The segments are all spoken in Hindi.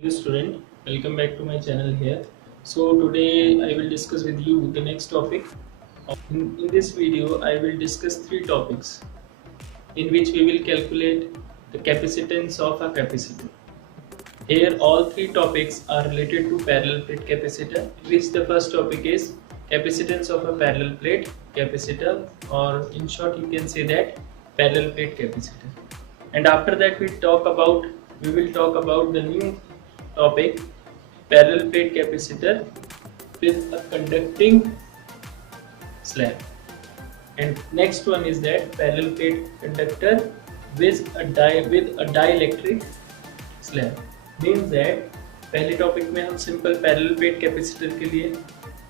Hello student, welcome back to my channel here. So today I will discuss with you the next topic. In this video I will discuss three topics in which we will calculate the capacitance of a capacitor. Here all three topics are related to parallel plate capacitor, in which the first topic is capacitance of a parallel plate capacitor, or in short you can say that parallel plate capacitor. And after that we will talk about the new topic, parallel plate capacitor with a conducting slab. And next one is that parallel plate conductor with a dielectric slab. Means that पहले टॉपिक में हम सिंपल पैरेलल प्लेट कैपेसिटर के लिए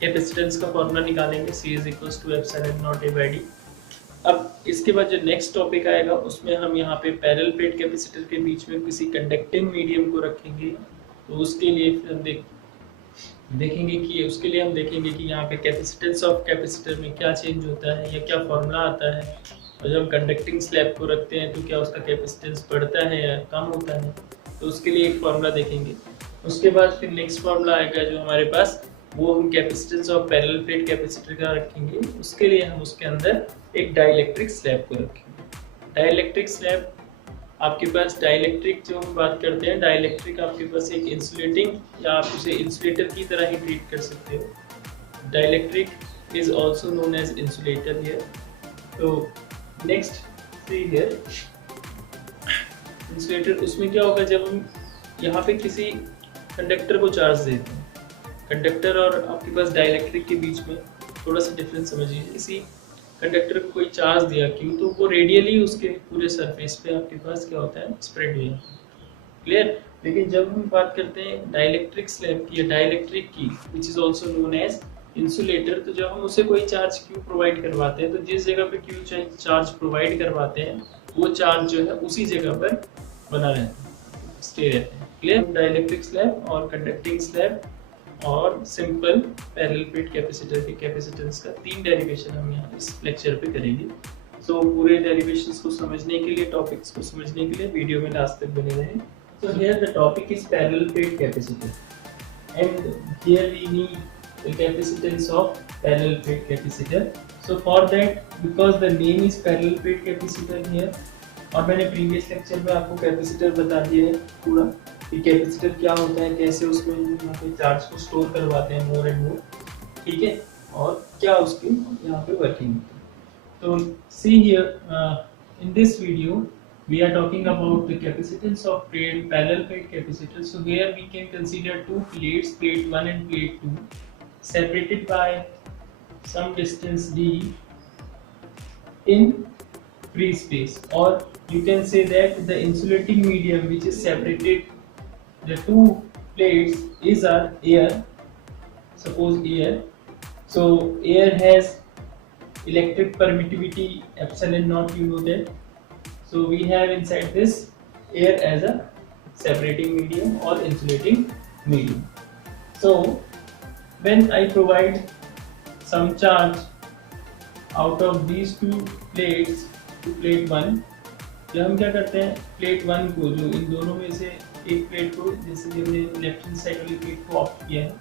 कैपेसिटेंस का फॉर्मूला निकालेंगे, C is equals to epsilon naught A by D. अब इसके बाद जो नेक्स्ट टॉपिक आएगा उसमें हम यहाँ पे पैरेलल प्लेट कैपेसिटर के बीच में किसी कंडक्टिंग मीडियम को रखेंगे। तो उसके लिए फिर हम देखेंगे कि यहाँ पे कैपेसिटेंस ऑफ कैपेसिटर में क्या चेंज होता है या क्या फॉर्मूला आता है, और जब हम कंडक्टिंग स्लैब को रखते हैं तो क्या उसका कैपेसिटेंस बढ़ता है या कम होता है, तो उसके लिए एक फॉर्मूला देखेंगे। उसके बाद फिर नेक्स्ट फॉर्मूला आएगा जो हमारे पास, वो हम capacitance of parallel plate capacitor का रखेंगे। उसके लिए हम उसके अंदर एक डाइलेक्ट्रिक स्लैब को रखेंगे। डाइलेक्ट्रिक स्लैब आपके पास, डाइलेक्ट्रिक जो हम बात करते हैं, डाइलेक्ट्रिक आपके पास एक इंसुलेटिंग, या आप उसे इंसुलेटर की तरह ही ट्रीट कर सकते हो। Dielectric is also known as insulator here. तो नेक्स्ट सी हियर, इंसुलेटर, उसमें क्या होगा जब हम यहाँ पे किसी कंडक्टर को चार्ज देते हैं, कंडक्टर और आपके पास डाइलेक्ट्रिक के बीच में थोड़ा सा डिफरेंस समझिए। किसी कंडक्टर को कोई चार्ज दिया क्यों, तो वो रेडियली उसके पूरे सरफेस पे आपके पास क्या होता है, स्प्रेड हो जाता है। क्लियर। लेकिन जब हम बात करते हैं डाइलेक्ट्रिक स्लैब की या डाइलेक्ट्रिक की, which is also known as insulator, तो जब हम उसे कोई चार्ज क्यू प्रोवाइड करवाते हैं तो जिस जगह पे क्यू चार्ज प्रोवाइड करवाते हैं वो चार्ज जो है उसी जगह पर बना रहता है, स्टे रहते हैं। क्लियर। डाइलेक्ट्रिक स्लैब और कंडक्टिंग स्लैब और सिंपल पैरेलल प्लेट कैपेसिटर के कैपेसिटेंस का तीन डेरिवेशन हम यहाँ इस लेक्चर पे करेंगे। सो पूरे डेरिवेशंस को समझने के लिए, टॉपिक्स को समझने के लिए वीडियो में लास्ट तक बने रहें। So here the topic is parallel plate capacitor and here we need the capacitance of parallel plate capacitor. So for that, because the name is parallel plate capacitor here, और मैंने प्रीवियस लेक्चर में आपको कैपेसिटर बता दिया है पूरा कि कैपेसिटर क्या होता है, कैसे उसमें यहाँ पे चार्ज को स्टोर करवाते हैं मोर एंड मोर, ठीक है, और क्या उसकी यहाँ पे वर्किंग होती है। तो see here in this video we are talking about the capacitance of parallel plate capacitor. So here we can consider two plates, plate 1 and plate 2, separated by some distance d in free space, or you can say that the insulating medium which is separated the two plates is our air. Suppose air, so air has electric permittivity epsilon naught, you know that. So we have inside this air as a separating medium or insulating medium. So when I provide some charge out of these two plates to plate 1, जब हम क्या करते हैं, प्लेट 1 को, जो इन दोनों में से एक प्लेट को, जैसे हमने लेफ्ट हैंड साइड वाली प्लेट को ऑफ किया है,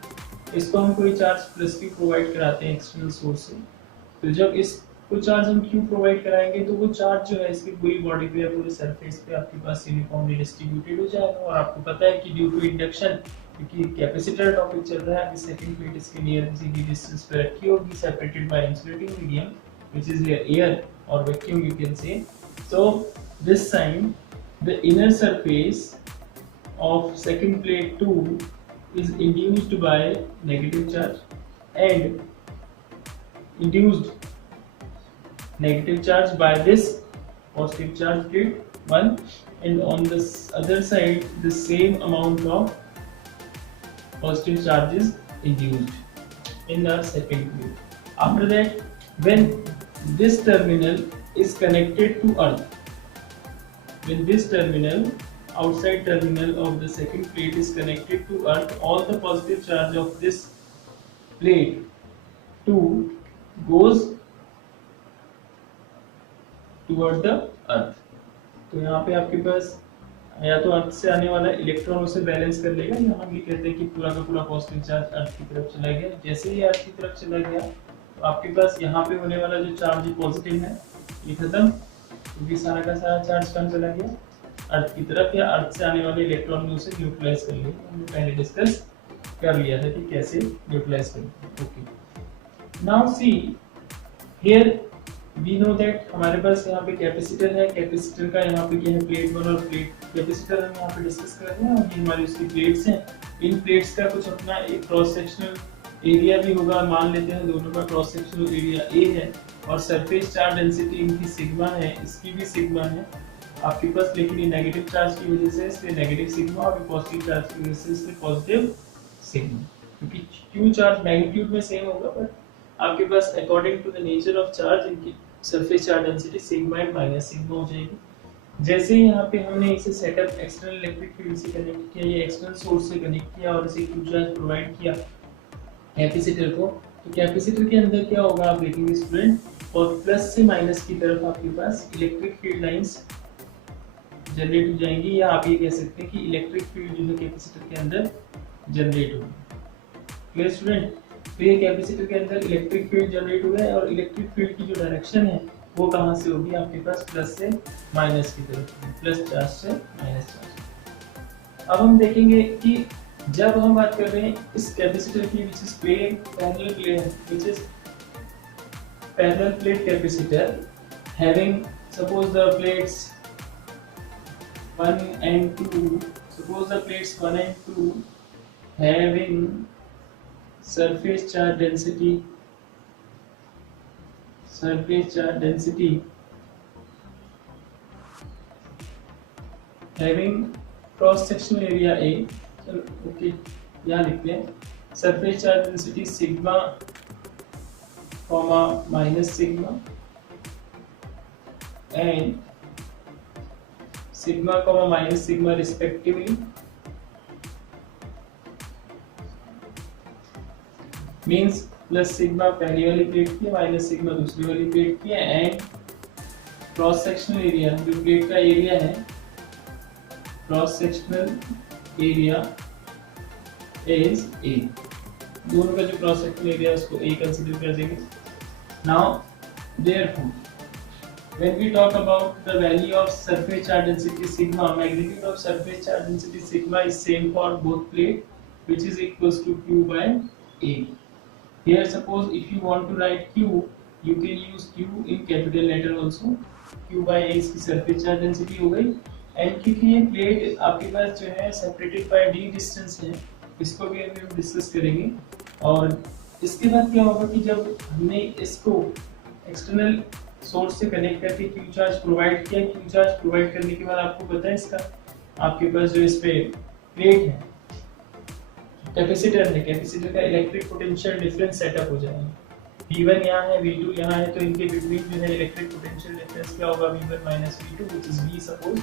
इसको हम कोई चार्ज प्लस क्यू प्रोवाइड कराते हैं एक्सटर्नल सोर्स से। तो जब इसको चार्ज हम क्यू प्रोवाइड कराएंगे तो वो चार्ज जो है इसकी पूरी बॉडी पे या पूरे सरफेस पे आपके पास यूनिफॉर्मली डिस्ट्रीब्यूटेड हो जाएगा। और आपको पता है कि ड्यू टू इंडक्शन, क्योंकि कैपेसिटर टॉपिक चल रहा है, सेकंड प्लेट इसके नियर किसी की डिस्टेंस पे रखी होगी, separated by insulating medium which is air और vacuum you can say. So this time the inner surface of second plate 2 is induced by negative charge and induced negative charge by this positive charge plate 1, and on this other side the same amount of positive charge is induced in our second plate. After that, when this terminal is connected to earth, when this terminal, outside terminal of the second plate is connected to earth, all the positive charge of this plate 2 goes toward the earth. तो यहाँ पे आपके पास या तो अर्थ से आने वाला इलेक्ट्रॉन उसे बैलेंस कर लेगा, या हम ये कहते हैं कि पूरा का पूरा पॉजिटिव चार्ज अर्थ की तरफ चला गया। जैसे ही अर्थ की तरफ चला गया तो आपके पास यहाँ पे होने वाला जो चार्ज पॉजिटिव है ये खत्म, क्योंकि सारा का सारा चार्ज कहाँ चला गया, अर्थ की तरफ, या अर्थ से आने वाले इलेक्ट्रॉन ने उसे न्यूट्रलाइज कर लिया। हमने पहले डिस्कस कर लिया था कि कैसे न्यूट्रलाइज करते हैं। Okay, now see here we know that हमारे पास यहाँ पे कैपेसिटर है। कैपेसिटर का यहाँ पे क्या है, प्लेट 1 और प्लेट कैपेसिटर हम यहाँ पे डिस्कस कर रहे हैं, और ये हमारी उसकी प्लेट्स हैं। इन प्लेट्स का कुछ अपना एक क्रॉस सेक्शनल एरिया भी होगा, मान लेते हैं दोनों का क्रॉस सेक्शनल एरिया ए है, और सरफेस चार्ज डेंसिटी इनकी सिग्मा है, इसकी भी सिग्मा है आपके पास, लेकिन ये नेगेटिव चार्ज की वजह से इसलिए नेगेटिव सिग्मा, और पॉजिटिव चार्ज की वजह से इसलिए पॉजिटिव सिग्मा, क्योंकि क्यू चार्ज मैग्नीट्यूड में सेम होगा, बट आपके पास according to the nature of charge इनकी surface charge density sigma and minus sigma हो जाएगी। जैसे ही यहाँ पे हमने इसे सेटअप एक्सटर्नल इलेक्ट्रिक फील्ड से कनेक्ट किया, ये एक्सटर्नल सोर्स से कनेक्ट किया और इसे क्यू चार्ज प्रोवाइड किया कैपेसिटर को, तो कैपेसिटर के अंदर क्या होगा आप देखेंगे स्टूडेंट, और प्लस से माइनस की तरफ आपके पास इलेक्ट्रिक फील्ड लाइंस जनरेट हो जाएंगी, या आप ये कह सकते हैं कि इलेक्ट्रिक फील्ड जो है कैपेसिटर के अंदर जनरेट होगी। Clear student? तो ये कैपेसिटर के अंदर इलेक्ट्रिक फील्ड जनरेट हुआ है, और इलेक्ट्रिक फील्ड की जो डायरेक्शन है वो कहाँ से होगी आपके पास, प्लस से माइनस की तरफ, प्लस चार्ज से माइनस चार्ज। अब हम देखेंगे कि जब हम बात कर रहे हैं इस कैपेसिटर की which is parallel plate, which is parallel plate capacitor having suppose the plates 1 and 2, suppose the plates 1 and 2 having surface charge density having cross sectional area A, चलो ओके यहाँ लिखते हैं surface charge density sigma comma minus sigma and sigma comma minus sigma respectively, means plus sigma पहली वाली प्लेट की, माइनस सिग्मा दूसरी वाली प्लेट की, एंड क्रॉस सेक्शनल एरिया जो प्लेट का एरिया है, cross sectional area is a, दोनों का जो क्रॉस सेक्शनल एरिया उसको ए कंसीडर कर देंगे। Now therefore when we talk about the value of surface charge density sigma, magnitude of surface charge density sigma is same for both plate, which is equals to q by a. Here suppose if you want to write q, you can use q in capital letter also, q by a इसकी surface charge density हो गई, and क्योंकि ये प्लेट आपके पास जो है separated by d distance है, इसको भी हम डिस्कस करेंगे। और इसके बाद क्या होगा कि जब हमने इसको एक्सटर्नल सोर्स से कनेक्ट करके क्यू चार्ज प्रोवाइड किया, क्यू चार्ज प्रोवाइड करने के बाद आपको पता है इसका आपके पास जो इस पे प्लेट है, कैपेसिटर है, कैपेसिटर का इलेक्ट्रिक पोटेंशियल डिफरेंस सेटअप हो जाएगा। V1 यहाँ है, V2 यहाँ है, तो इनके बिटवीन जो है इलेक्ट्रिक पोटेंशियल डिफरेंस क्या होगा, V1 minus V2 which is V suppose,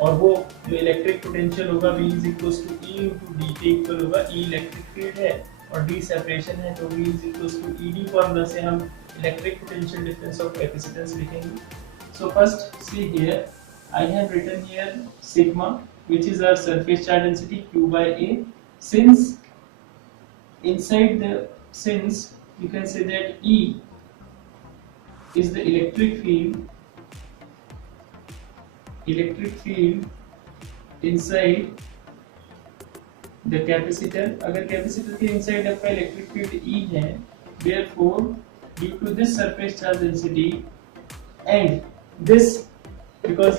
और वो जो इलेक्ट्रिक पोटेंशियल होगा V is equals to E into D के इक्वल होगा। E इलेक्ट्रिक फील्ड है और D सेपरेशन है, तो V is equals to ED formula से हम electric potential difference of capacitance लिखेंगे। So first see here, I have written here sigma, which is our surface charge density Q by A. Since you can say that E is the electric field inside the capacitor। अगर कैपेसिटर के इनसाइड आपका इलेक्ट्रिक फील्ड E है, therefore due to this surface charge density and this, because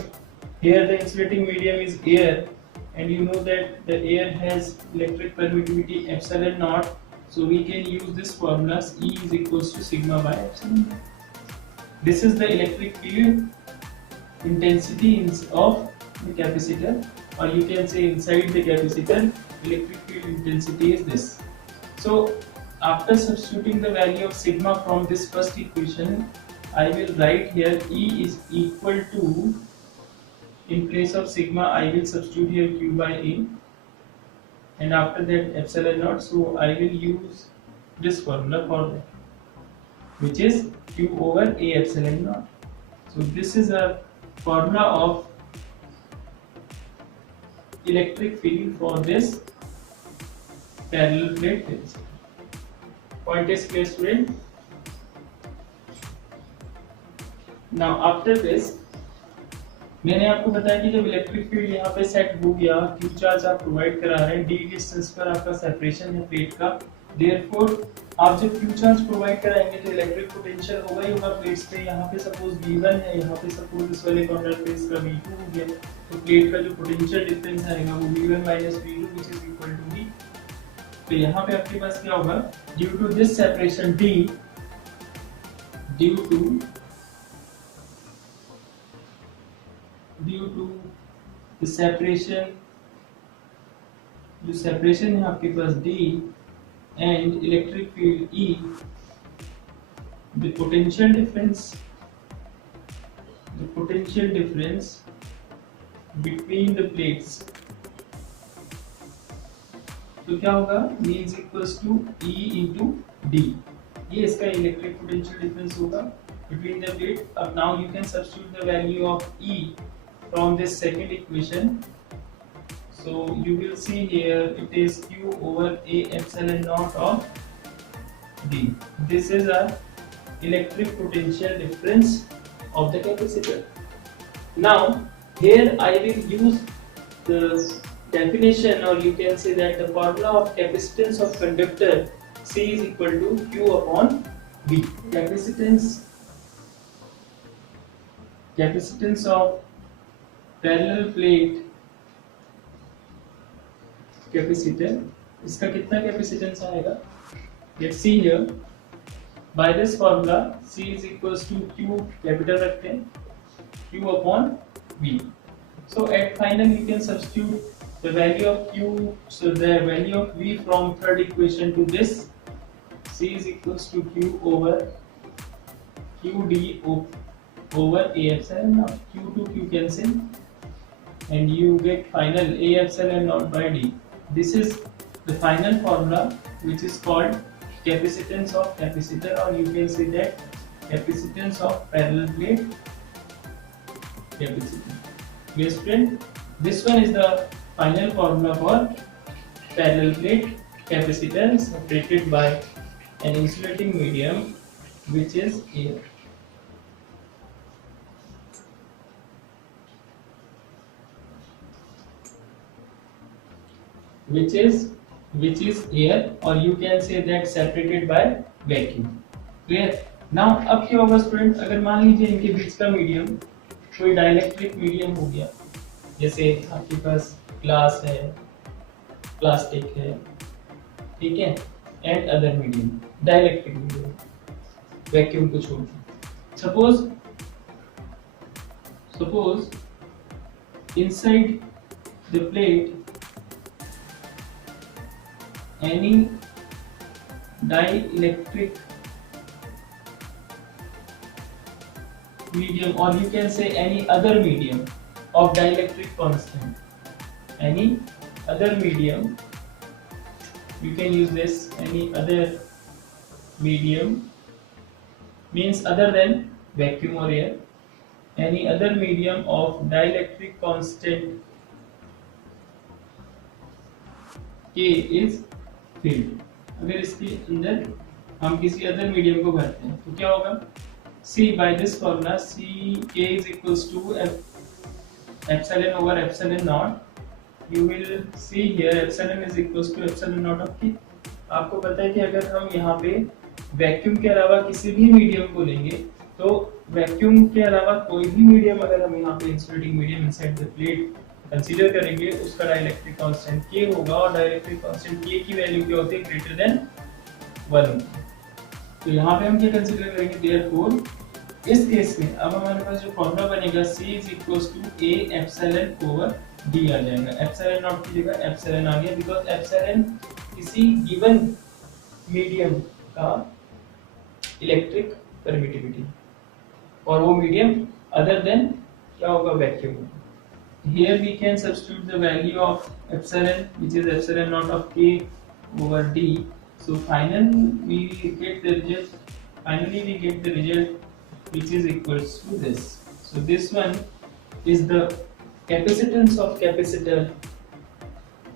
here the insulating medium is air, and you know that the air has electric permittivity epsilon naught, so we can use this formula E is equals to sigma by epsilon naught. This is the electric field intensity of the capacitor, or you can say inside the capacitor electric field intensity is this. So after substituting the value of sigma from this first equation, I will write here E is equal to, in place of sigma I will substitute here Q by A, and after that epsilon naught, so I will use this formula for that, which is Q over A epsilon naught. So this is a formula of electric field for this parallel plate capacitor. Point is clear, student? Now after this, मैंने आपको बताया कि जब इलेक्ट्रिक फील्ड यहाँ पे सेट हो गया, क्यू चार्ज आप प्रोवाइड करा रहे हैं, डी डिस्टेंस पर आपका सेपरेशन है प्लेट का, देयरफॉर आप जब क्यू चार्ज प्रोवाइड कराएंगे तो इलेक्ट्रिक पोटेंशियल होगा ही होगा प्लेट्स पे। यहाँ पे सपोज V1 है, यहाँ पे सपोज इस वाले कॉर्नर पे इसका V2 हो गया, तो प्लेट का जो पोटेंशियल डिफरेंस आएगा वो V1 minus V2 which is equal to V। तो यहाँ पे आपके पास क्या होगा, due to this separation D, due to the separation, जो सेपरेशन है आपके पास D and electric field E, the potential difference between the plates, तो क्या होगा, V is equals to E into D, ये इसका इलेक्ट्रिक पोटेंशियल डिफरेंस होगा between the plate. Now you can substitute the value of E from this second equation. So you will see here it is Q over A epsilon naught of D. This is a electric potential difference of the capacitor. Now here I will use the definition, or you can say that the formula of capacitance of conductor C is equal to Q upon V. Capacitance of parallel plate capacitor, इसका कितना कैपेसिटेंस आएगा, let's see here by this formula C is equals to Q, capital रखते हैं, Q upon V. So at final you can substitute the value of Q, so the value of V from third equation to this, C is equals to Q over QD over A epsilon naught, Q to Q cancel, and you get final A epsilon naught by D. This is the final formula which is called capacitance of capacitor, or you can say that capacitance of parallel plate capacitor. Yes friend, this one is the final formula for parallel plate capacitor separated by an insulating medium which is air. Which is air, or you can say that separated by vacuum. Clear? Now अब क्या होगा स्टूडेंट, अगर मान लीजिए इनके बीच का मीडियम कोई डाइलेक्ट्रिक मीडियम हो गया, जैसे आपके पास ग्लास है, प्लास्टिक है, ठीक है, and other medium, dielectric medium, vacuum को छोड़ के, suppose inside the plate any dielectric medium, or you can say any other medium of dielectric constant, any other medium, you can use this, any other medium means other than vacuum or air, any other medium of dielectric constant K is field. अगर इसके अंदर हम किसी अदर मीडियम को भरते हैं तो क्या होगा, C by this formula C K is equals to epsilon over epsilon naught. You will see here epsilon is equals to epsilon naught of K. आपको पता है कि अगर हम यहाँ पे वैक्यूम के अलावा किसी भी मीडियम को लेंगे, तो वैक्यूम के अलावा कोई भी मीडियम अगर हम यहाँ पे insulating medium inside the plate consider करेंगे, उसका डाइलेक्ट्रिक कांस्टेंट K होगा, और डाइलेक्ट्रिक कांस्टेंट K की वैल्यू क्या होती है, ग्रेटर देन 1। तो यहाँ पे हम क्या कंसीडर करेंगे, देयरफॉर इस केस में अब हमारे पास जो फॉर्मूला बनेगा C is equals to A epsilon over D आ जाएगा। एप्सिलॉन नॉट की जगह एप्सिलॉन आ गया, बिकॉज एप्सिलॉन किसी गिवन मीडियम का इलेक्ट्रिक परमिटिविटी, और वो मीडियम अदर देन क्या होगा, vacuum. Here we can substitute the value of epsilon, which is epsilon naught of K over D. So finally we get the result which is equals to this. So this one is the capacitance of capacitor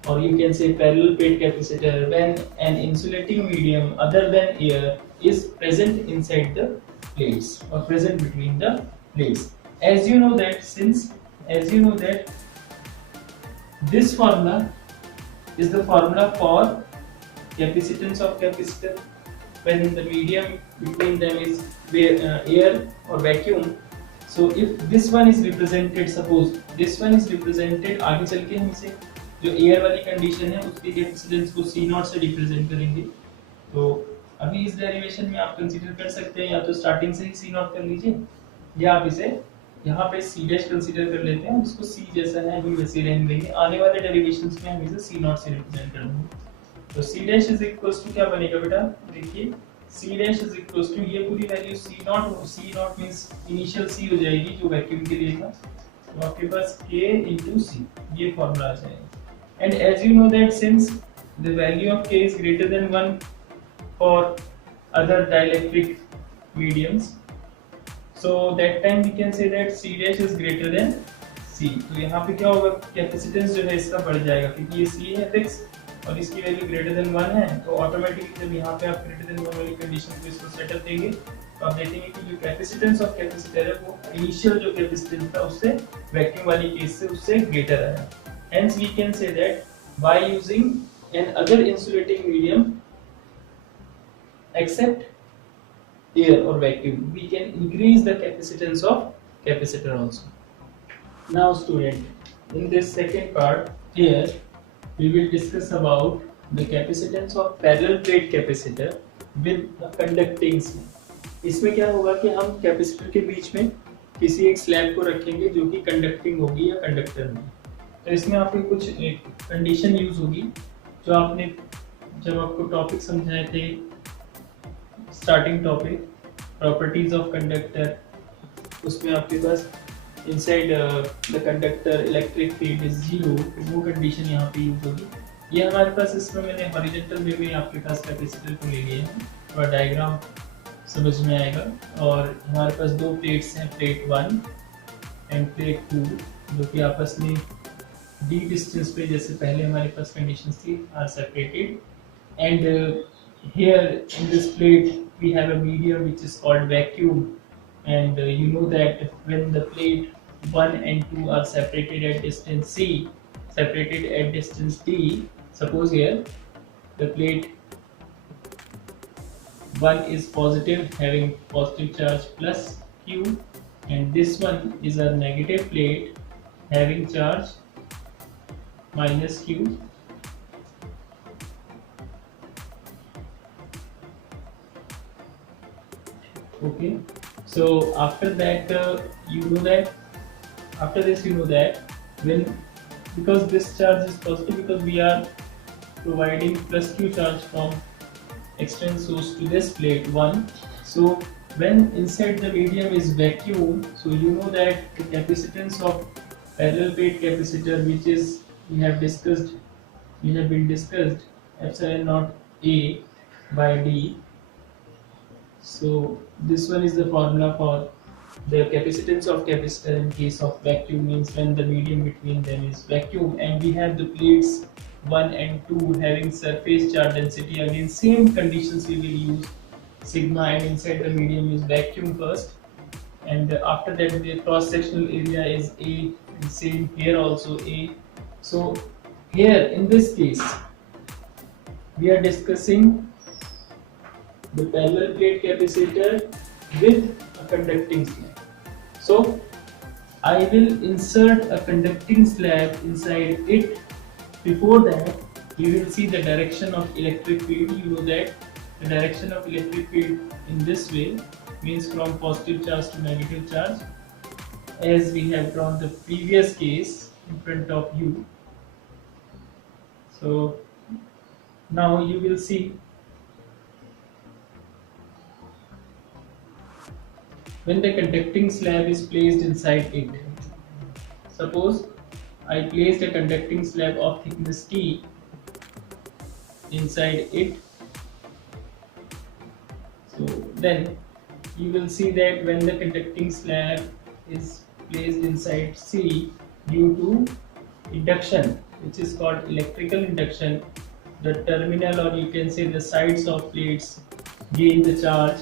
or you can say parallel plate capacitor, when an insulating medium other than air is present inside the plates or present between the plates. As you know that this formula is the formula for capacitance of capacitor when the medium between them is air or vacuum. So if this one is represented, suppose this one is represented, आगे चल के हम इसे जो एयर वाली कंडीशन है उसकी कैपेसिटेंस को C नॉट से रिप्रेजेंट करेंगे। तो अभी इस डेरिवेशन में आप कंसीडर कर सकते हैं या तो स्टार्टिंग से ही C नॉट कर लीजिए, या आप इसे यहाँ पे C डैश कंसीडर कर लेते हैं, इसको C जैसा है अभी वैसे रहने देंगे, आने वाले डेरिवेशंस में हम इसे C नॉट से रिप्रेजेंट कर देंगे। तो C dash is equals to क्या बनेगा बेटा, देखिए C dash is equals to ये पूरी value C naught means initial C हो जाएगी जो वैक्यूम के लिए था, तो आपके पास K into C ये फॉर्मूला आ जाएगा। And as you know that since the value of K is greater than 1 for other dielectric mediums, so that time we can say that C dash is greater than C। तो यहाँ पे क्या होगा, कैपेसिटेंस जो है इसका बढ़ जाएगा क्योंकि ये C है फिक्स और इसकी वैल्यू ग्रेटर देन 1 है, तो ऑटोमेटिकली जब यहाँ पे आप ग्रेटर देन 1 वाली कंडीशन को इसको सेटअप देंगे तो आप देखेंगे कि जो कैपेसिटेंस ऑफ कैपेसिटर है वो इनिशियल जो कैपेसिटेंस था उससे वैक्यूम वाली केस से उससे ग्रेटर आया। Hence we can say that by using another insulating medium except air or vacuum, we can increase the capacitance of capacitor also. Now student, in this second part here we will discuss about the capacitance of parallel plate capacitor with a conducting slab। इसमें क्या होगा कि हम कैपेसिटर के बीच में किसी एक स्लैब को रखेंगे जो कि कंडक्टिंग होगी या कंडक्टर में। तो इसमें आपकी कुछ कंडीशन यूज होगी जो आपने जब आपको टॉपिक समझाए थे, starting topic properties of conductor, उसमें आपके पास inside the conductor electric field is zero, वो कंडीशन यहाँ पे यूज होगी। ये हमारे पास इसमें मैंने हॉरिजॉन्टल वे में आपके पास कैपेसिटर को ले लिया है, थोड़ा डायग्राम समझ में आएगा। और हमारे पास दो प्लेट्स हैं, प्लेट 1 एंड प्लेट 2, जो कि आपस में d डिस्टेंस पे जैसे पहले हमारे पास कंडीशंस थी are separated. And here in this plate we have a medium which is called vacuum, and you know that when the plate 1 and 2 are separated at distance C, separated at distance D, suppose here the plate 1 is positive, having positive charge plus Q, and this one is a negative plate having charge minus Q। Okay, so after that you know that after this you know that when, because this charge is positive because we are providing plus Q charge from external source to this plate 1, so when inside the medium is vacuum, so you know that the capacitance of parallel plate capacitor, which is we have been discussed epsilon naught A by D। So this one is the formula for the capacitance of capacitor in case of vacuum, means when the medium between them is vacuum, and we have the plates 1 and 2 having surface charge density, again same conditions we will use sigma, and inside the medium is vacuum first, and after that the cross sectional area is A, and same here also A। So here in this case we are discussing the parallel plate capacitor with a conducting slab. So I will insert a conducting slab inside it. Before that you will see the direction of electric field. You know that the direction of electric field in this way means from positive charge to negative charge, as we have drawn the previous case in front of you. So now you will see when the conducting slab is placed inside it. Suppose I placed a conducting slab of thickness T inside it, so then you will see that when the conducting slab is placed inside C, due to induction, which is called electrical induction, the terminal or you can say the sides of plates gain the charge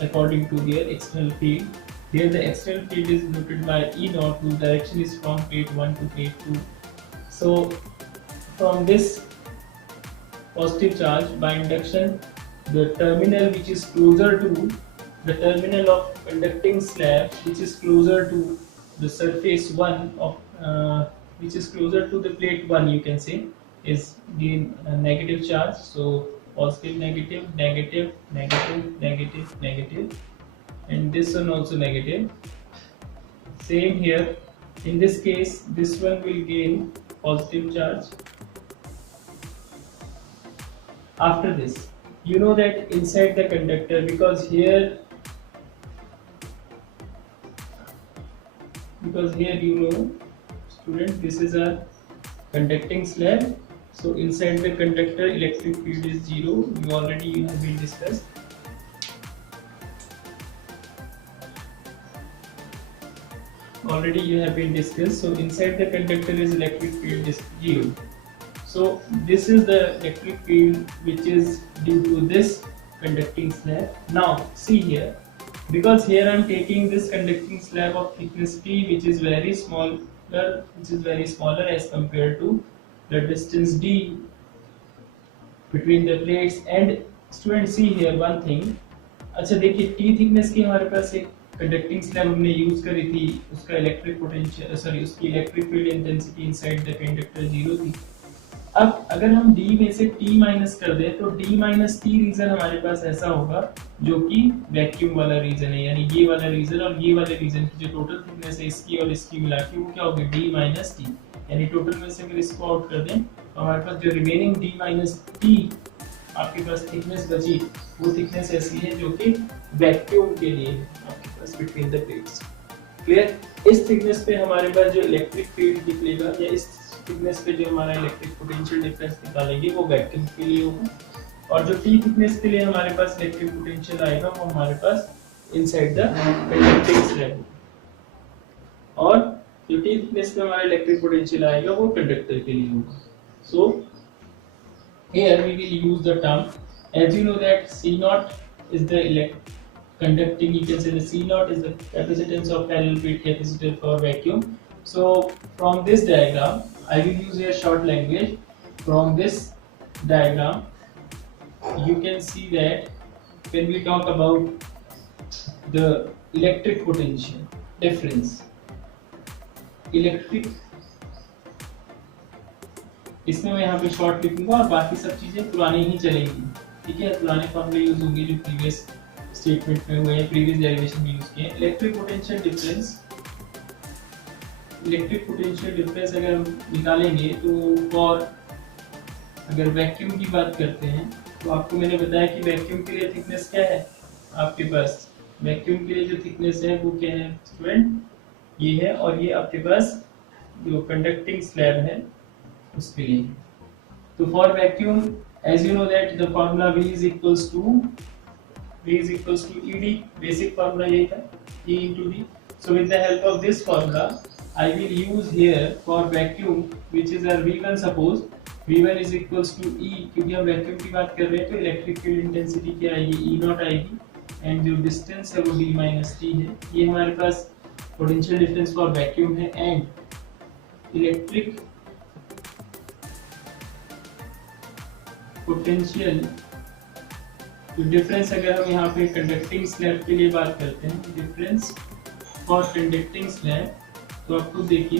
according to their external field. Here the external field is denoted by E naught, whose direction is from plate 1 to plate 2. So from this positive charge by induction, the terminal which is closer to the terminal of conducting slab, which is closer to the surface 1 of which is closer to the plate 1, you can say, is gain a negative charge. So positive, negative, negative, negative, negative, negative, and this one also negative. Same here, in this case this one will gain positive charge. After this, you know that inside the conductor, because here you know student, this is a conducting slab, so inside the conductor electric field is 0. You have been discussed. So inside the conductor is electric field is 0. So this is the electric field which is due to this conducting slab. Now see here, because here I am taking this conducting slab of thickness T, which is very smaller as compared to the distance D between the plates. And students see here one thing, अच्छा देखिए T थिकनेस की हमारे पास एक कंडक्टिंग स्लैब हमने यूज करी थी, उसका इलेक्ट्रिक पोटेंशियल उसकी electric field intensity inside the conductor 0 थी। अब अगर हम D में से T माइनस कर दें तो D माइनस T रीजन हमारे पास ऐसा होगा जो कि वैक्यूम वाला रीजन है, यानी ये वाला रीजन और ये वाले रीजन की जो टोटल थिकनेस है इसकी और इसकी मिला के वो क्या होगी D माइनस T, यानी टोटल में से अगर इसको आउट कर दें तो हमारे पास जो रिमेनिंग D माइनस T आपके पास थिकनेस बची, वो थिकनेस ऐसी है जो कि वैक्यूम के लिए आपके पास बिटवीन द प्लेट्स। क्लियर? इस थिकनेस पे हमारे पास जो इलेक्ट्रिक फील्ड निकलेगा या इस थिकनेस पे जो हमारा इलेक्ट्रिक पोटेंशियल डिफरेंस निकालेंगे वो वैक्यूम के लिए होगा, और जो T थिकनेस के लिए हमारे पास इलेक्ट्रिक पोटेंशियल आएगा वो हमारे पास इनसाइड द कंडक्टिंग स्लैब, और जो T थिकनेस पे हमारा इलेक्ट्रिक पोटेंशियल आएगा वो कंडक्टर के लिए होगा। सो here we will use the term, as you know that C naught is the conducting, you can say the C naught is the capacitance of parallel plate capacitor for vacuum. So from this diagram I will use a short language. From this diagram you can see that when we talk about the electric potential difference, electric, इसमें मैं यहाँ पे शॉर्ट लिखूंगा और बाकी सब चीजें पुरानी ही चलेंगी, ठीक है? पुराने फॉर्मूले यूज होंगे जो प्रीवियस स्टेटमेंट में हुए हैं, प्रीवियस डेरिवेशन में यूज किए हैं। इलेक्ट्रिक पोटेंशियल डिफरेंस अगर हम निकालेंगे तो फॉर अगर वैक्यूम की बात करते हैं तो आपको मैंने बताया कि वैक्यूम के लिए थिकनेस क्या है आपके पास, वैक्यूम के लिए जो थिकनेस है वो क्या है स्टूडेंट, ये है, और ये आपके पास जो कंडक्टिंग स्लैब है उसके लिए। तो for vacuum as you know that the formula V is equals to ED, basic formula यही था, E into D. So with the help of this formula I will use here for vacuum which is our V1, suppose V1 is equals to E, क्योंकि हम वैक्यूम की बात कर रहे हैं तो इलेक्ट्रिक फील्ड इंटेंसिटी क्या आएगी, E नॉट आएगी, एंड जो डिस्टेंस है वो D माइनस T है। ये हमारे पास पोटेंशियल डिफरेंस फॉर वैक्यूम है, एंड इलेक्ट्रिक पोटेंशियल डिफरेंस अगर हम यहाँ पे कंडक्टिंग स्लैब के लिए बात करते हैं, डिफरेंस फॉर कंडक्टिंग स्लैब, तो आप खुद देखिए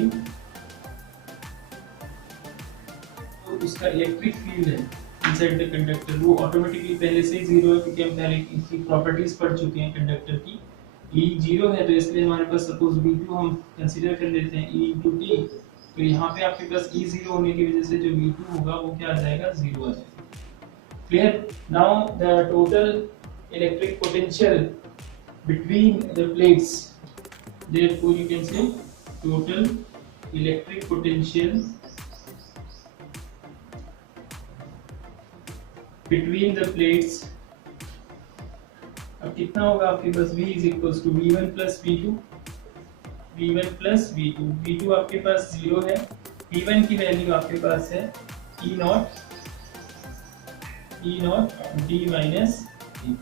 तो उसका इलेक्ट्रिक फील्ड है इनसाइड द कंडक्टर वो ऑटोमेटिकली पहले से ही 0 है, क्योंकि हम पहले इसकी प्रॉपर्टीज पढ़ चुके हैं कंडक्टर की। E 0 है तो इसलिए हमारे पास सपोज V2 हम कंसीडर कर लेते हैं E into T, तो यहाँ पे आपके पास E 0 होने की वजह से जो V2 होगा वो क्या आ जाएगा, 0 आ जाएगा। Clear? Now the total electric potential between the plates, therefore you can say total electric potential between the plates, अब कितना होगा आपके पास, V is equals to V1 plus V2, V1 plus V2, V2 आपके पास 0 है P1 की वैल्यू आपके पास है E naught D minus E।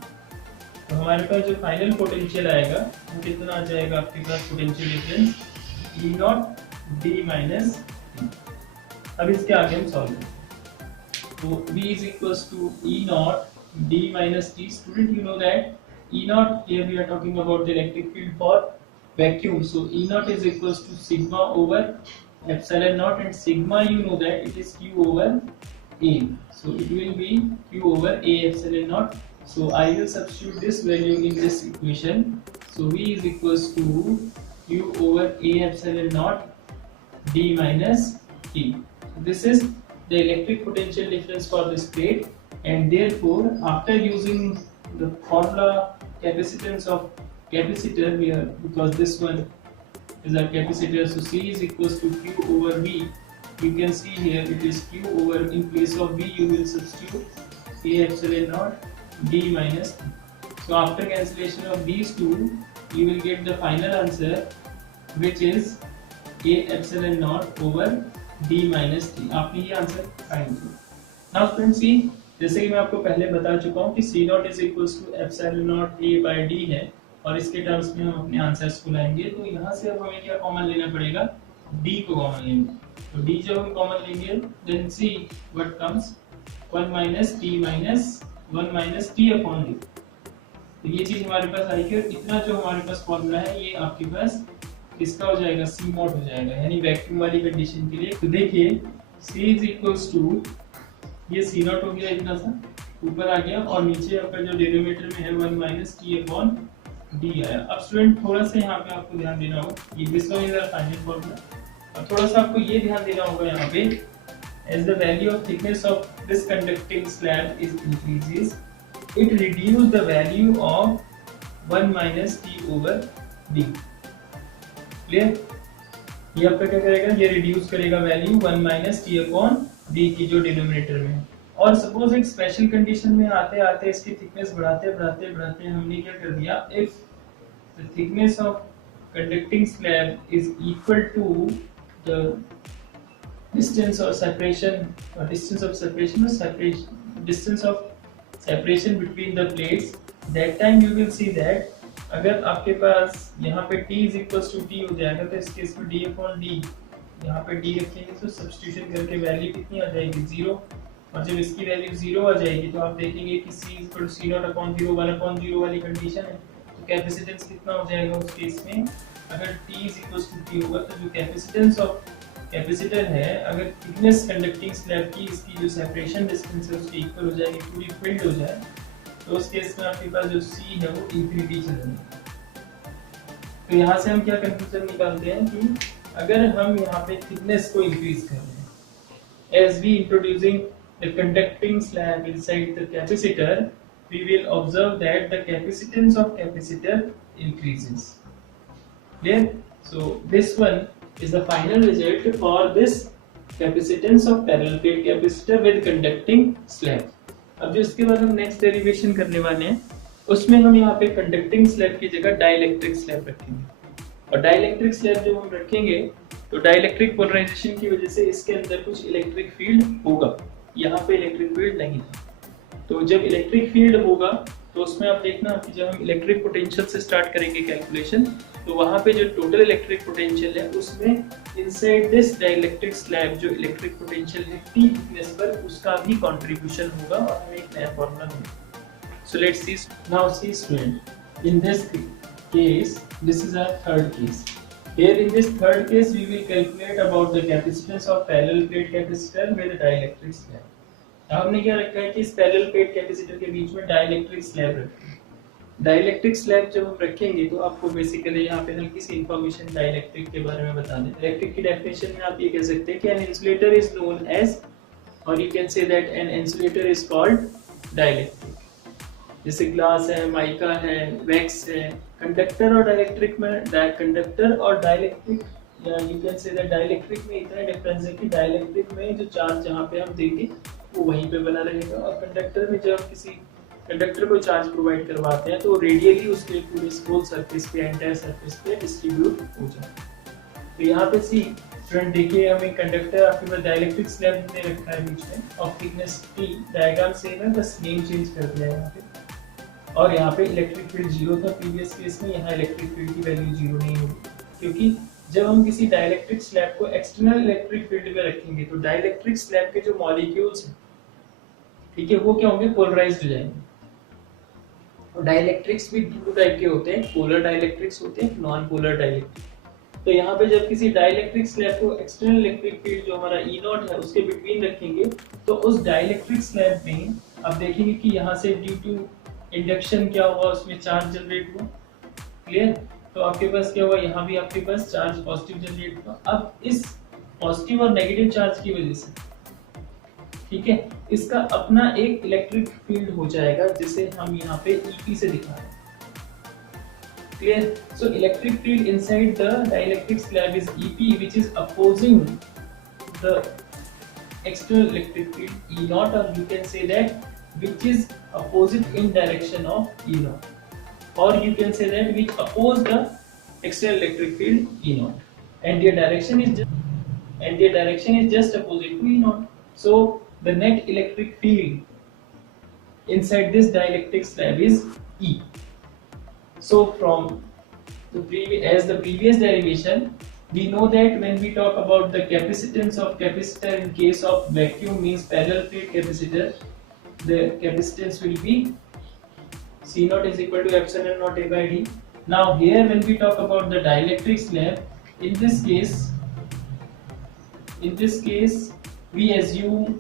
तो हमारे पास जो फाइनल पोटेंशियल आएगा वो कितना आ जाएगा आपके पास potential difference E naught D minus E। अब इसके आगे हम सॉल्व करें तो V is equals to E naught D minus T. Student, you know that E naught, here we are talking about the electric field for vacuum. So E naught is equals to sigma over epsilon naught, and sigma you know that it is Q over A. So it will be Q over A epsilon naught. So I will substitute this value in this equation. So V is equals to Q over A epsilon naught D minus T. So this is the electric potential difference for this plate, and therefore after using the formula capacitance of capacitor here, because this one is our capacitor, so C is equals to Q over V. You can see here it is Q over, in place of V you will substitute A epsilon naught D minus T. So after cancellation of these two you will get the final answer, which is A epsilon naught over D minus T. आपने ये आंसर फाइंड किया। नाउ स्टूडेंट्स सी, जैसे कि मैं आपको पहले बता चुका हूँ कि C naught is equals to epsilon naught A by D है, और इसके टर्म्स में हम अपने आंसर्स को लाएंगे। तो यहाँ से अब हमें क्या कॉमन लेना पड़ेगा, D को कॉमन लेंगे। तो D जब हम कॉमन लेंगे then see what comes 1 minus T upon D। तो ये चीज हमारे पास आएगी, और इतना जो हमारे पास फॉर्मूला है ये आपके पास इसका हो जाएगा C मॉड हो जाएगा, यानी वैक्यूम वाली कंडीशन के लिए। तो देखिए C इज इक्वल्स टू, ये C नॉट हो गया, इतना सा ऊपर आ गया, और नीचे आपका जो डिनोमिनेटर में है 1 माइनस T अपॉन D आया। अब स्टूडेंट थोड़ा सा यहाँ पे आपको ध्यान देना होगा, ये this one is our final formula, और थोड़ा सा आपको ये ध्यान देना होगा यहाँ पे, as the value of thickness of this conducting slab is increases, it reduce the value of 1 minus T over D। Clear? ये आपका क्या करेगा, ये रिड्यूस करेगा value 1 minus T upon D की जो डिनोमिनेटर में है। और सपोज एक स्पेशल कंडीशन में आते आते इसकी थिकनेस बढ़ाते बढ़ाते बढ़ाते हमने क्या कर दिया, if the thickness of conducting slab is equal to the distance of separation between the plates, that time you will see that अगर आपके पास यहाँ पे T is equals to T हो जाएगा, तो इस केस में D अपॉन D, यहाँ पे D रखेंगे तो सब्स्टिट्यूशन करके वैल्यू कितनी आ जाएगी 0, और जब इसकी वैल्यू 0 आ जाएगी तो आप देखेंगे कि C equal to C naught upon 0 1 upon 0 वाली कंडीशन है। तो कैपेसिटेंस कितना हो जाएगा उस केस में, अगर T is equals to T होगा तो जो कैपेसिटेंस ऑफ कैपेसिटर है, अगर थिकनेस कंडक्टिंग स्लैब की इसकी जो सेपरेशन डिस्टेंस है उसके इक्वल हो जाएगी, पूरी फील्ड हो जाए, तो उस केस में आपके पास जो C है वो इंफिनिटी चलेगी। तो यहाँ से हम क्या कंक्लूजन निकालते हैं कि अगर हम यहाँ पे थिकनेस को इंक्रीज कर रहे हैं, as we introducing the conducting slab inside the capacitor, we will observe that the capacitance of capacitor increases. Clear? So this one is the final result for this capacitance of parallel plate capacitor with conducting slab. अब जो इसके बाद हम नेक्स्ट डेरिवेशन करने वाले हैं उसमें हम यहाँ पे कंडक्टिंग स्लैब की जगह डाइलेक्ट्रिक स्लैब रखेंगे, और डाइलेक्ट्रिक स्लैब जब हम रखेंगे तो डाइलेक्ट्रिक पोलराइजेशन की वजह से इसके अंदर कुछ इलेक्ट्रिक फील्ड होगा, यहाँ पे इलेक्ट्रिक फील्ड नहीं था। तो जब इलेक्ट्रिक फील्ड होगा तो उसमें आप देखना कि जब हम इलेक्ट्रिक पोटेंशियल से स्टार्ट करेंगे कैलकुलेशन, तो वहाँ पे जो टोटल इलेक्ट्रिक पोटेंशियल है उसमें इनसाइड दिस डाइलेक्ट्रिक स्लैब जो इलेक्ट्रिक पोटेंशियल है T थिकनेस पर, उसका भी कंट्रीब्यूशन होगा, और हमें एक नया फॉर्मूला मिलेगा। So let's see now. See student, in this case this is our third case. Here in this third case we will calculate about the capacitance of parallel plate capacitor with dielectric slab. अब हमने क्या रखा है कि इस पैरेलल प्लेट कैपेसिटर के बीच में डाइलेक्ट्रिक स्लैब रखें। डाइलेक्ट्रिक स्लैब जब हम रखेंगे तो आपको बेसिकली यहाँ पे हल्की सी इंफॉर्मेशन डाइलेक्ट्रिक के बारे में बता दें। इलेक्ट्रिक की डेफिनेशन में आप ये कह सकते हैं कि an insulator is known as, और you can say that an insulator is called dielectric. जैसे ग्लास है, माइका है, वैक्स है। कंडक्टर और डाइलेक्ट्रिक में कंडक्टर और डाइलेक्ट्रिक, या you can say that dielectric में इतना डिफरेंस है कि डाइलेक्ट्रिक में जो चार्ज जहाँ पे हम देंगे वो वहीं पे बना रहेगा, और कंडक्टर में जब किसी कंडक्टर को चार्ज प्रोवाइड करवाते हैं तो रेडियली उसके पूरे होल सरफेस पे, एंटायर सरफेस पे डिस्ट्रीब्यूट हो जाता है। तो यहाँ पे सी स्टूडेंट देखिए, हमें कंडक्टर आपके पास डाइलेक्ट्रिक स्लैब दे रखा है बीच में of thickness T, diagram same है, बस नेम चेंज कर दिया है यहाँ पे। और यहाँ पे इलेक्ट्रिक फील्ड जीरो था प्रीवियस केस में, यहाँ इलेक्ट्रिक फील्ड की वैल्यू जीरो नहीं होगी, क्योंकि जब हम किसी डाइलेक्ट्रिक स्लैब को एक्सटर्नल इलेक्ट्रिक फील्ड में रखेंगे तो डाइलेक्ट्रिक स्लैब के जो मॉलिक्यूल्स हैं, ठीक है, वो क्या होंगे, पोलराइज्ड हो जाएंगे। और डाइलेक्ट्रिक्स भी दो टाइप के होते हैं, पोलर डाइलेक्ट्रिक्स होते हैं, नॉन पोलर डाइलेक्ट्रिक। तो यहाँ पे जब किसी डाइलेक्ट्रिक स्लैब को एक्सटर्नल इलेक्ट्रिक फील्ड जो हमारा ई नॉट है उसके बिटवीन रखेंगे, तो उस डाइलेक्ट्रिक स्लैब में आप देखेंगे कि यहाँ से ड्यू टू इंडक्शन क्या हुआ, उसमें चार्ज जनरेट हुआ। क्लियर? तो आपके पास क्या हुआ, यहाँ भी आपके पास चार्ज पॉजिटिव जनरेट हुआ। अब इस पॉजिटिव और नेगेटिव चार्ज की वजह से, ठीक है, इसका अपना एक इलेक्ट्रिक फील्ड हो जाएगा, जिसे हम यहाँ पे ईपी से दिखा रहे हैं। Clear? So electric field inside the dielectric slab is EP, which is opposing the external electric field E naught, or you can say that which is opposite in direction of E naught, or you can say that which oppose the external electric field E naught, and their direction is just opposite to E naught. So the net electric field inside this dielectric slab is E. So from the previous derivation, we know that when we talk about the capacitance of capacitor in case of vacuum means parallel plate capacitor, the capacitance will be C naught is equal to epsilon naught A by D. Now here when we talk about the dielectric slab, in this case we assume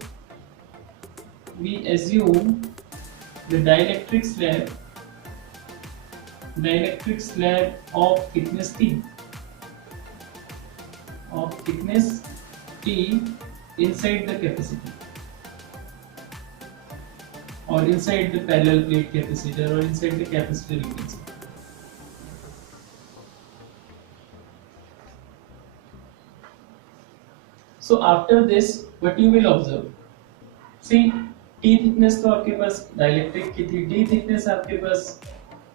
the dielectric slab of thickness T inside the capacitor, or inside the parallel plate capacitor, or inside the capacitor, you can say. So after this what you will observe, see T thickness तो आपके पास डाइलेक्ट्रिक की थी, D thickness आपके पास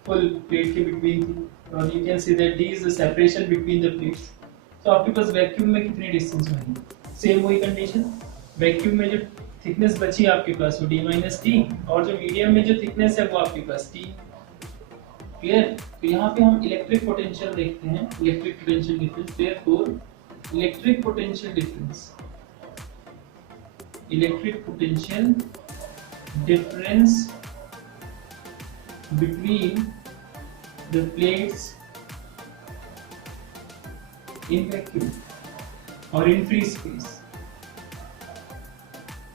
फुल प्लेट के बिटवीन थी, और you can see that D is the separation between the plates. तो आपके पास वैक्यूम में कितनी डिस्टेंस होगी, सेम वही कंडीशन, वैक्यूम में जो थिकनेस बची आपके पास वो D minus T, और जो मीडियम में जो थिकनेस है वो आपके पास T। क्लियर? तो यहाँ पे हम इलेक्ट्रिक पोटेंशियल देखते हैं, electric potential difference, therefore electric potential difference between the plates in vacuum और in free space.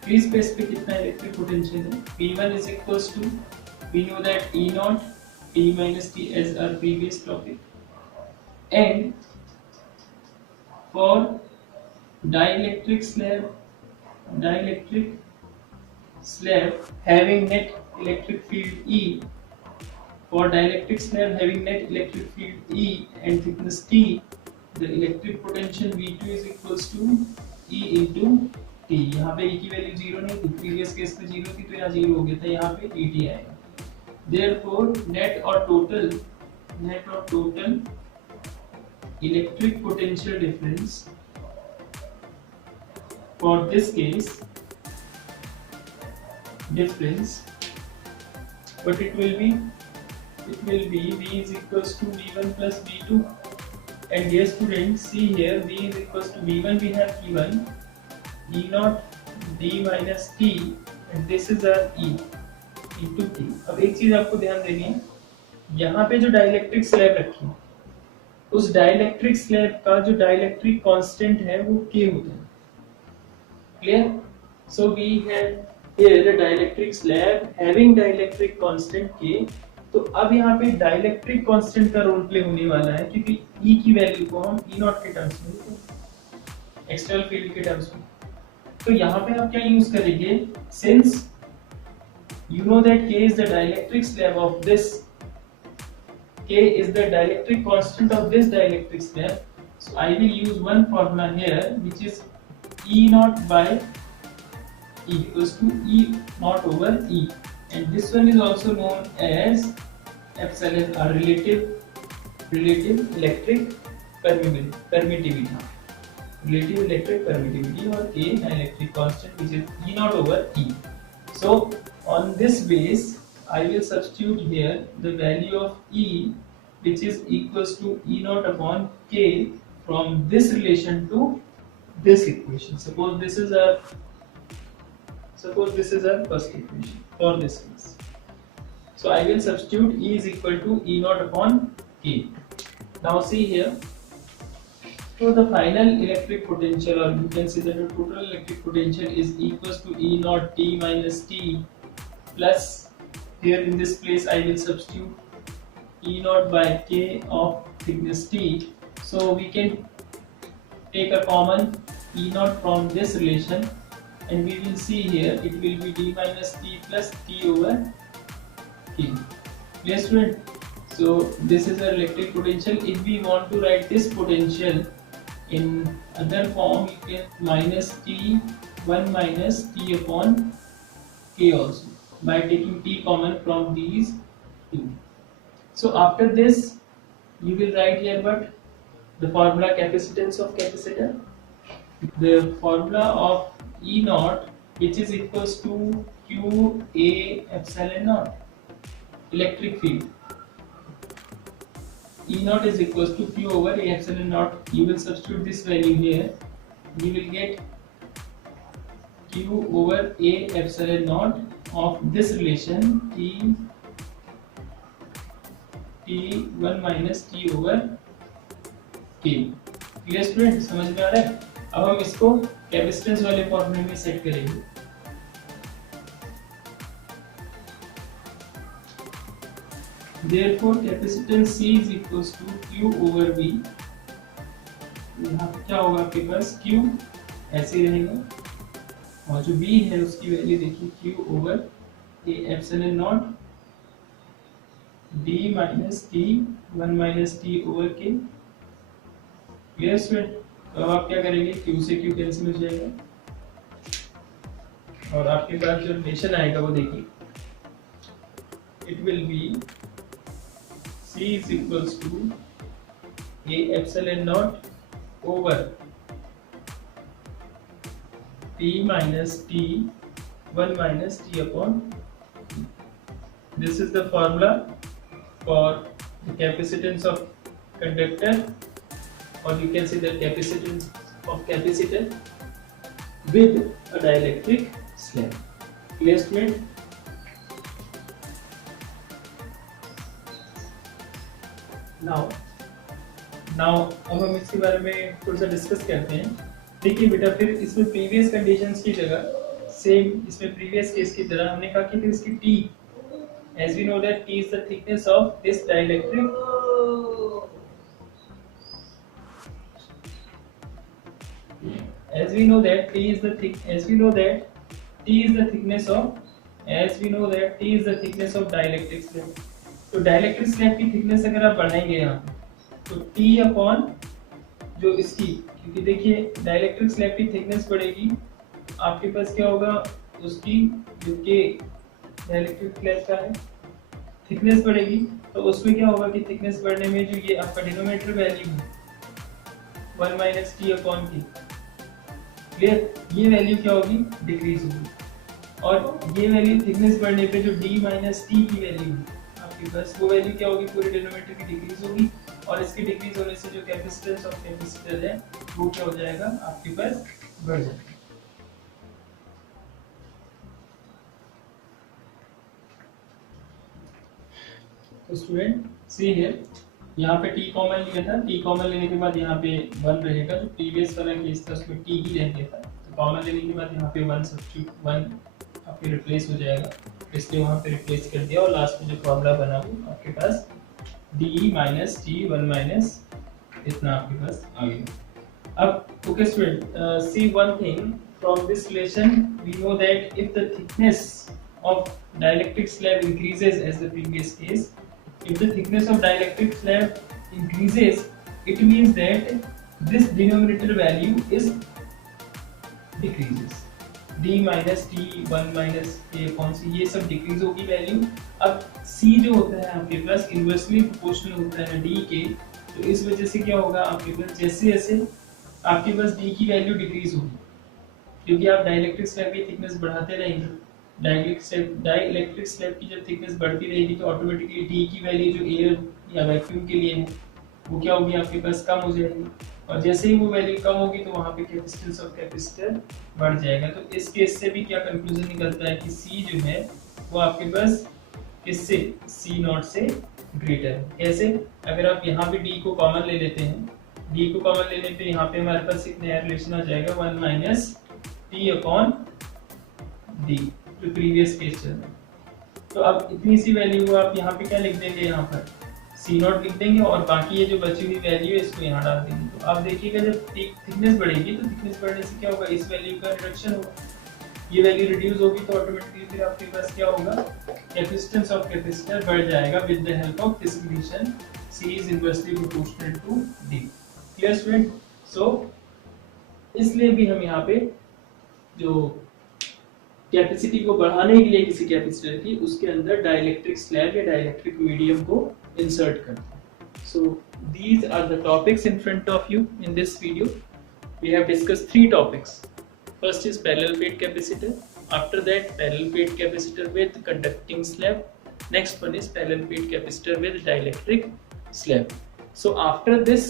Free space पे कितना इलेक्ट्रिक पोटेंशियल है? P1 is equals to, we know that E naught T minus T as our previous topic, and for dielectric slab having net electric field E, for dielectric slab having net electric field E and thickness T, the electric potential V2 is equals to E into T. यहाँ पे E की वैल्यू जीरो नहीं थी, प्रीवियस केस में जीरो थी, तो यहाँ जीरो हो गया था, यहाँ पे ET आएगा। Therefore net or total electric potential difference for this case but it will be V is equals to V1 plus V2, and yes students, see here V is equals to V1, we have E1, E naught D minus T, and this is our E into T। अब एक चीज आपको ध्यान देनी है, यहाँ पे जो डाइलेक्ट्रिक स्लैब रखी है, उस डाइलेक्ट्रिक स्लैब का जो डाइलेक्ट्रिक कांस्टेंट है वो K होता है। Clear? So we have here the dielectric slab having dielectric constant K। तो अब यहाँ पे डाइलेक्ट्रिक कांस्टेंट का रोल प्ले होने वाला है, क्योंकि E की वैल्यू को हम E नॉट के टर्म्स में लेते हैं, एक्सटर्नल फील्ड के टर्म्स में। तो यहाँ पे आप क्या यूज करेंगे, since you know that K is the dielectric slab of this, K is the dielectric constant of this dielectric slab, so I will use one formula here which is E naught by E equals to E naught over E, and this one is also known as epsilon, or relative electric permittivity, relative electric permittivity, or K dielectric constant, which is E naught over E. So on this base I will substitute here the value of E, which is equals to E naught upon K from this relation to this equation. Suppose this is our first equation for this case. So I will substitute E is equal to E naught upon K. Now see here, so the final electric potential, or you can say that the total electric potential, is equals to E naught T minus T plus, here in this place I will substitute E naught by K of thickness T. So we can take a common E naught from this relation, and we will see here it will be D minus T plus T over K. Clear, student? So this is our electric potential. If we want to write this potential in other form, you can minus T 1 minus T upon K also, by taking T common from these two. So after this you will write here but the formula capacitance of capacitor, the formula of E naught, which is equals to Q A epsilon naught, electric field. E naught is equals to Q over A epsilon naught. You will substitute this value here. You will get Q over A epsilon naught of this relation T1 minus T over K. Clear student? समझ में आ रहा है? अब हम इसको कैपेसिटेंस वाले फॉर्मूले में सेट करेंगे. Therefore capacitance C is equals to Q over V. यहाँ क्या होगा आपके पास? Q ऐसे रहेगा और जो V है उसकी वैल्यू देखिए Q over A epsilon naught D minus T 1 minus T over K. Clear student? तो अब आप क्या करेंगे, Q से Q कैंसिल हो जाएगा और आपके पास जो रिलेशन आएगा वो देखिए, it will be C is equals to A epsilon naught over T minus T 1 minus T upon T. This is the formula for the capacitance of conductor, or you can say the capacitance of capacitor with a dielectric slab. Clear student? Now अब हम इसके बारे में थोड़ा सा डिस्कस करते हैं. देखिए बेटा, फिर इसमें प्रीवियस कंडीशंस की जगह सेम इसमें प्रीवियस केस की तरह हमने कहा कि फिर इसकी T, as we know that T is the thickness of this dielectric, as we know that T is the thickness of dielectric slab. तो डाइलेक्ट्रिक स्लैब की थिकनेस अगर आप बढ़ाएंगे यहाँ पे तो T अपॉन जो इसकी, क्योंकि देखिए डाइलेक्ट्रिक स्लैब की थिकनेस बढ़ेगी, आपके पास क्या होगा, उसकी जो के डाइलेक्ट्रिक स्लैब का है थिकनेस बढ़ेगी, तो उसमें क्या होगा कि थिकनेस बढ़ने में जो ये आपका डिनोमिनेटर वैल्यू है 1 minus T upon K, clear, ये वैल्यू क्या होगी, डिक्रीज होगी, और ये वैल्यू थिकनेस बढ़ने पे जो D माइनस T की वैल्यू है आपके पास, वो वैल्यू क्या होगी, पूरे डिनोमिनेटर की डिक्रीज होगी, और इसकी डिक्रीज होने से जो कैपेसिटेंस ऑफ कैपेसिटर है वो क्या हो जाएगा, आपके पास बढ़ जाएगा. तो स्टूडेंट सी हियर, यहाँ पे T कॉमन लिया था, T कॉमन लेने के बाद यहाँ पे 1 रहेगा, जो प्रीवियस वाला केस था उसमें T ही रह गया था, तो कॉमन लेने के बाद यहाँ पे 1 सब्स्टिट्यूट 1 आपके रिप्लेस हो जाएगा, इसलिए वहाँ पे रिप्लेस कर दिया, और लास्ट में जो फॉर्मूला बना वो आपके पास D माइनस T 1 माइनस इतना आपके पास आ गया. अब okay student, see one thing from this relation, we know that if the thickness of dielectric slab increases as the previous case, if the thickness of dielectric slab increases, it means that this denominator value is decreases. D minus T 1 minus K upon C, ये सब डिक्रीज होगी वैल्यू. अब C जो होता है आपके पास इनवर्सली प्रोपोर्शनल होता है D के, तो इस वजह से क्या होगा, आपके पास जैसे जैसे आपके पास डी की वैल्यू डिक्रीज होगी, क्योंकि आप डाइलेक्ट्रिक स्लैब की थिकनेस बढ़ाते रहेंगे। डाइलेक्ट्रिक स्लैब की जब थिकनेस बढ़ती रहेगी तो ऑटोमेटिकली डी की वैल्यू जो एयर या वैक्यूम के लिए है वो क्या होगी, आपके पास कम हो जाएगी। और जैसे ही वो वैल्यू कम होगी तो वहां पे कैपेसिटेंस ऑफ कैपेसिटर बढ़ जाएगा। तो इस केस से भी क्या कंक्लूजन निकलता है कि सी जो है वो आपके पास किससे, सी नॉट से ग्रेटर है। कैसे, अगर आप यहाँ पे डी को कॉमन ले लेते हैं, डी को कॉमन ले लेते हैं, यहाँ पे हमारे पास एक नया रिलेशन आ जाएगा 1 माइनस टी अपॉन डी, जो प्रीवियस केस चल रहा है। तो अब इतनी सी वैल्यू को आप यहाँ पे क्या लिख देंगे, यहाँ पर सी नॉट लिख देंगे और बाकी ये जो बची हुई वैल्यू है इसको यहाँ डाल देंगे। तो आप देखिएगा जब थिकनेस बढ़ेगी तो थिकनेस बढ़ने से क्या होगा, इस वैल्यू का रिडक्शन होगा, ये वैल्यू रिड्यूस होगी तो ऑटोमेटिकली फिर आपके पास क्या होगा, कैपेसिटेंस ऑफ कैपेसिटर बढ़ जाएगा with the help of this relation C is inversely proportional to D। Clear student? So इसलिए भी हम यहाँ पे जो कैपेसिटी को बढ़ाने के लिए किसी कैपेसिटर की उसके अंदर डाइलेक्ट्रिक स्लैब या डाइलेक्ट्रिक मीडियम को इंसर्ट करते हैं। So these are the topics in front of you in this video. We have discussed 3 topics. First is parallel plate capacitor. After that, parallel plate capacitor with conducting slab. Next one is parallel plate capacitor with dielectric slab. So after this,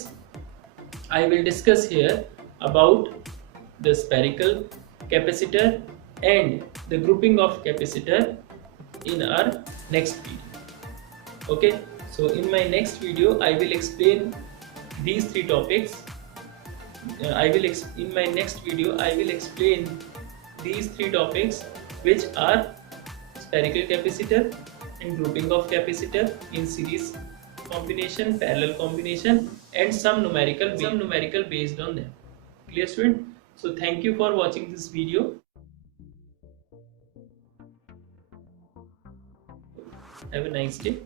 I will discuss here about the spherical capacitor and the grouping of capacitor in our next video. Okay. So in my next video, I will explain these 3 topics. In my next video I will explain these 3 topics, which are spherical capacitor and grouping of capacitor in series combination, parallel combination, and some numerical based on them. Clear student? So thank you for watching this video. Have a nice day.